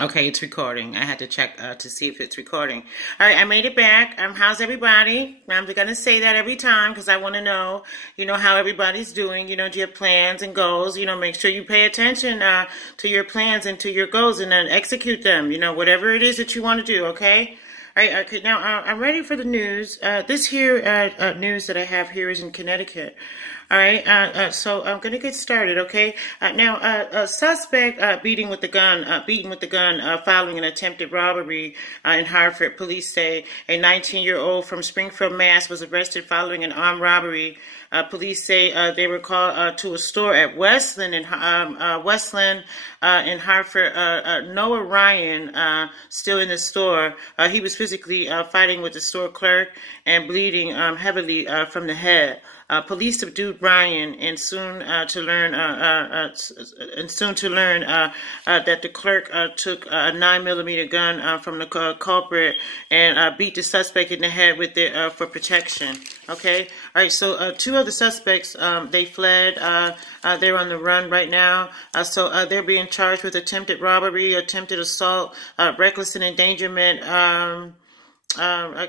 Okay, it's recording. I had to check to see if it's recording. All right, I made it back. How's everybody? I'm going to say that every time because I want to know, how everybody's doing. Do you have plans and goals? Make sure you pay attention to your plans and to your goals and then execute them. Whatever it is that you want to do, okay? All right, okay, now I'm ready for the news. This here news that I have here is in Connecticut. All right, so I'm going to get started, okay? Now, a suspect beaten with the gun following an attempted robbery in Hartford. Police say a 19-year-old from Springfield, Mass. was arrested following an armed robbery. Police say they were called to a store at Westland in Hartford. Noah Ryan, still in the store. He was physically fighting with the store clerk and bleeding heavily from the head. Police subdued Ryan and soon to learn that the clerk took a 9mm gun from the culprit and beat the suspect in the head with it for protection. Okay, all right. So two of the suspects they fled. They're on the run right now. So they're being charged with attempted robbery, attempted assault, reckless endangerment.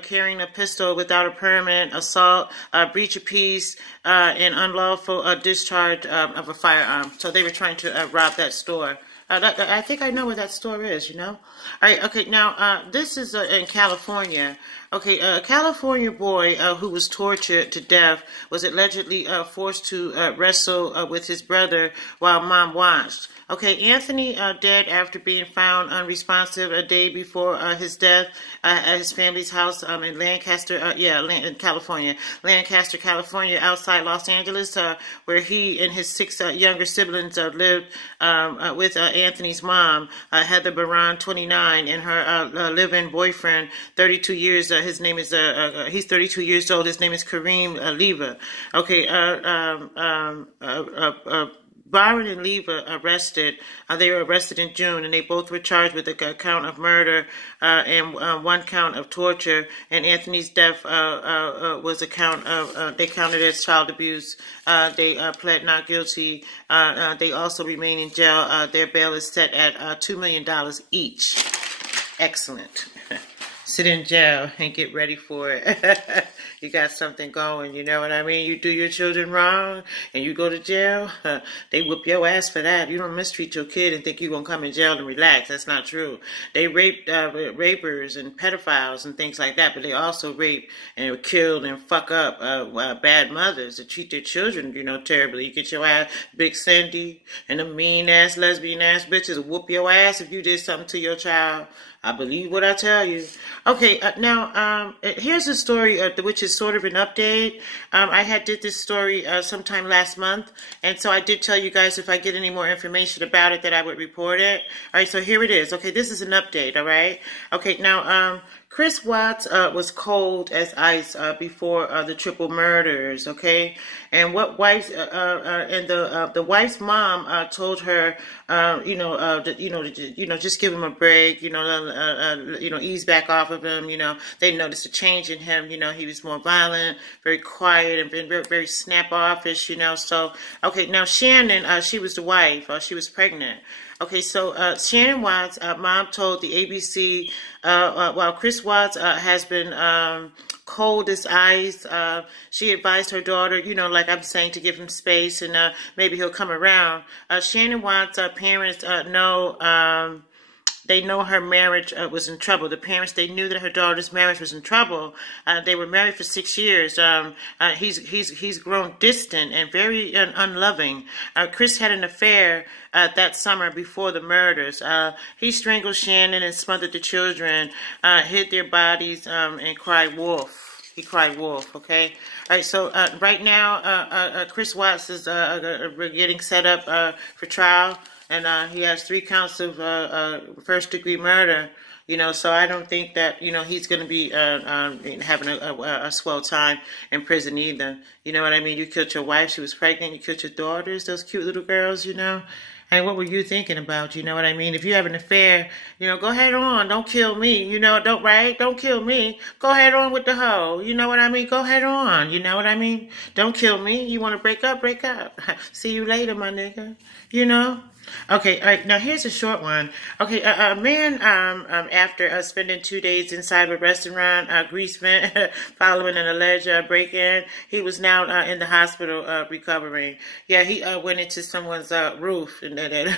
Carrying a pistol without a permit, assault, breach of peace, and unlawful discharge of a firearm. So they were trying to rob that store. I think I know where that store is, All right, okay, now, this is in California. Okay, a California boy who was tortured to death was allegedly forced to wrestle with his brother while mom watched. Okay, Anthony dead after being found unresponsive a day before his death at his family's house in Lancaster, in California. Lancaster, California, outside Los Angeles, where he and his 6 younger siblings lived with Anthony's mom, Heather Baran, 29, and her live-in boyfriend, 32 years. His name is he's 32 years old. His name is Kareem Leva. Okay, Byron and Leva arrested. They were arrested in June, and they both were charged with a count of murder and 1 count of torture. And Anthony's death was a count of, they counted as child abuse. They pled not guilty. They also remain in jail. Their bail is set at $2 million each. Excellent. Sit in jail and get ready for it. You got something going, you know what I mean? You do your children wrong and you go to jail, they whoop your ass for that. You don't mistreat your kid and think you're going to come in jail and relax. That's not true. They rape rapers and pedophiles and things like that, but they also rape and kill and fuck up bad mothers that treat their children, terribly. You get your ass, Big Cindy and the mean-ass, lesbian-ass bitches whoop your ass if you did something to your child. I believe what I tell you. Okay, now, here's a story which is sort of an update. I did this story sometime last month, and so I did tell you guys if I get any more information about it that I would report it. All right, so here it is. Okay, this is an update, all right? Okay, now, Chris Watts was cold as ice before the triple murders, okay? And what wife's the wife's mom told her, just give him a break, ease back off of him. They noticed a change in him. He was more violent, very quiet, and very, very snap-offish. So okay, now Shannon, she was the wife. She was pregnant. Okay, so Shannon Watts' mom told the ABC, while Chris Watts has been cold as ice, she advised her daughter, like I'm saying, to give him space and maybe he'll come around. Shannon Watts' parents know they know her marriage was in trouble. The parents, they knew that her daughter's marriage was in trouble. They were married for 6 years. He's grown distant and very unloving. Chris had an affair that summer before the murders. He strangled Shannon and smothered the children, hid their bodies, and cried wolf. He cried wolf, okay? All right, so right now, Chris Watts is getting set up for trial. And he has 3 counts of first-degree murder, so I don't think that, he's going to be having a swell time in prison either. You know what I mean? You killed your wife, she was pregnant, you killed your daughters, those cute little girls, And what were you thinking about, you know what I mean? If you have an affair, go ahead on, don't kill me, don't kill me. Go ahead on with the hoe, you know what I mean? Go ahead on, you know what I mean? Don't kill me. You want to break up, break up. See you later, my nigga, Okay, all right. Now here's a short one. Okay, a man, after spending 2 days inside a restaurant, Greece vent, following an alleged break-in, he was now in the hospital recovering. Yeah, he went into someone's roof, and then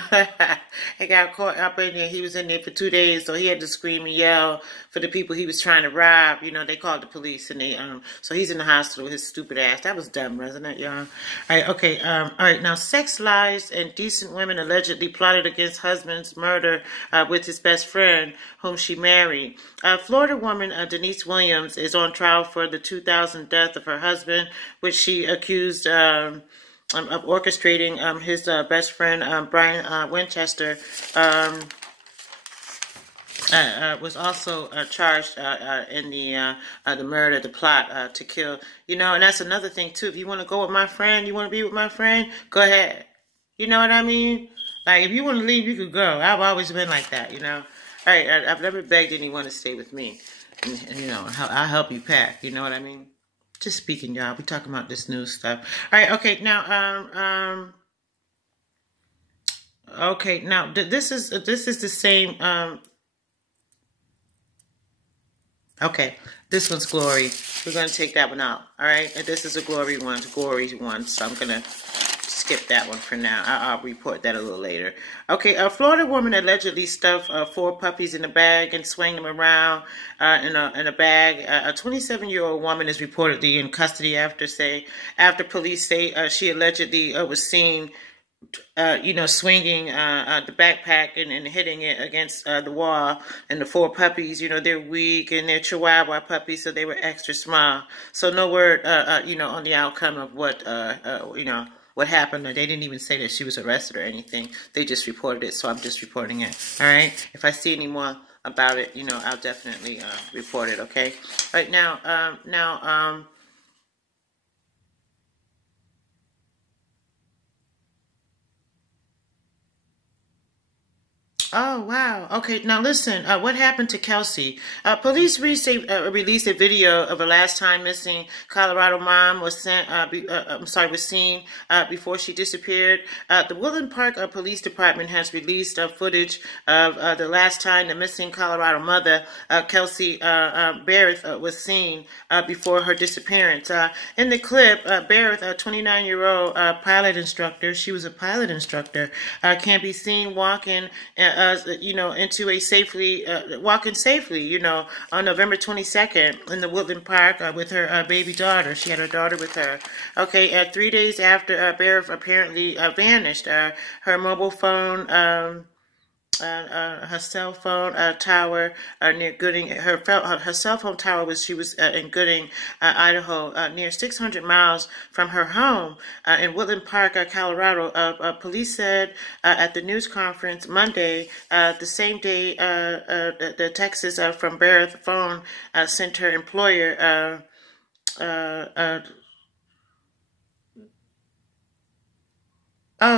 he got caught up in there. He was in there for 2 days, so he had to scream and yell for the people he was trying to rob. You know, they called the police, and they so he's in the hospital with his stupid ass. That was dumb, wasn't it, y'all? All right, okay. All right. Now, sex lies and decent women allegedly plotted against husband's murder with his best friend, whom she married. Florida woman Denise Williams is on trial for the 2000 death of her husband, which she accused of orchestrating. His best friend, Brian Winchester, was also charged in the murder, the plot to kill. You know, and that's another thing too. If you want to go with my friend, you want to be with my friend, go ahead. You know what I mean? Like, if you want to leave, you could go. I've always been like that, you know. All right, I've never begged anyone to stay with me. And you know, I'll help you pack. You know what I mean? Just speaking, y'all. We talking about this new stuff. All right, okay. Now, okay. Now, this is the same. Okay, this one's Glory. We're going to take that one out, all right? And this is a gory one, so I'm going to skip that one for now. I'll report that a little later. Okay, a Florida woman allegedly stuffed 4 puppies in a bag and swung them around in a bag. A 27-year-old woman is reportedly in custody after police say she allegedly was seen swinging the backpack and hitting it against the wall. And the 4 puppies, you know, they're weak and they're Chihuahua puppies, so they were extra small. So no word, on the outcome of what happened. They didn't even say that she was arrested or anything. They just reported it, so I'm just reporting it. All right. If I see any more about it, you know, I'll definitely report it. Okay. Right now, Oh, wow. Okay, now listen, what happened to Kelsey? Police released a video of a last time missing Colorado mom was seen before she disappeared. The Woodland Park Police Department has released footage of the last time the missing Colorado mother, Kelsey Barrett, was seen before her disappearance. In the clip, Barrett, a 29-year-old pilot instructor, she was a pilot instructor, can be seen walking into a walking safely, on November 22nd in the Woodland Park with her baby daughter. She had her daughter with her. Okay, 3 days after Barrett apparently vanished, her mobile phone, her cell phone tower near Gooding. Her cell phone tower was in Gooding, Idaho, near 600 miles from her home in Woodland Park, Colorado. Police said at the news conference Monday, the same day the texts from Barrett's phone sent her employer.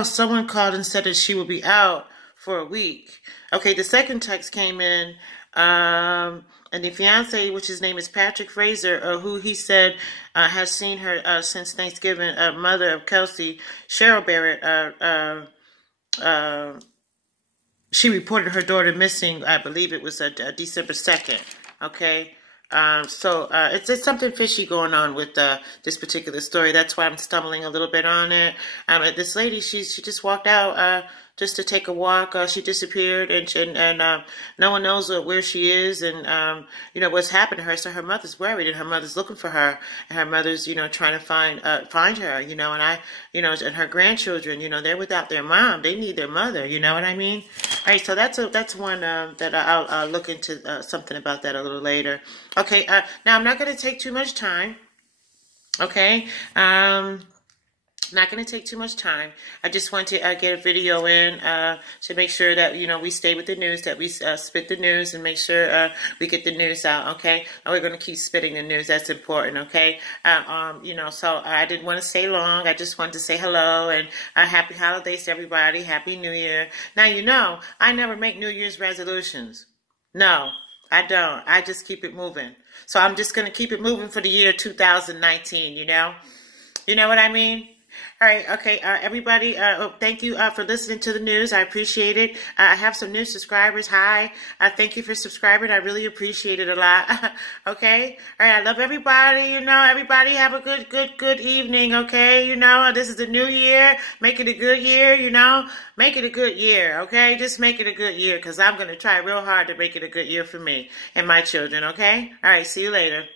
Someone called and said that she will be out for a week. Okay, the second text came in, and the fiance, which his name is Patrick Fraser, who he said has seen her since Thanksgiving, mother of Kelsey, Cheryl Barrett, she reported her daughter missing, I believe it was December 2nd, okay? It's something fishy going on with this particular story. That's why I'm stumbling a little bit on it. This lady, she just walked out just to take a walk. She disappeared, and no one knows where she is, and what's happened to her. So her mother's worried, and her mother's looking for her, and her mother's trying to find her. And her grandchildren, they're without their mom. They need their mother. You know what I mean? All right, so that's one that I'll look into something about that a little later. Okay, now I'm not going to take too much time. Okay, not going to take too much time. I just want to get a video in to make sure that, we stay with the news, that we spit the news and make sure we get the news out, okay? And we're going to keep spitting the news. That's important, okay? So I didn't want to stay long. I just wanted to say hello and happy holidays to everybody. Happy New Year. Now, I never make New Year's resolutions. No, I don't. I just keep it moving. So I'm just going to keep it moving for the year 2019, You know what I mean? All right, okay, everybody, thank you for listening to the news. I appreciate it. I have some new subscribers. Hi, thank you for subscribing. I really appreciate it a lot. Okay, all right, I love everybody. Everybody have a good evening. Okay, this is the new year. Make it a good year. Make it a good year. Okay, just make it a good year because I'm gonna try real hard to make it a good year for me and my children. Okay, all right, see you later.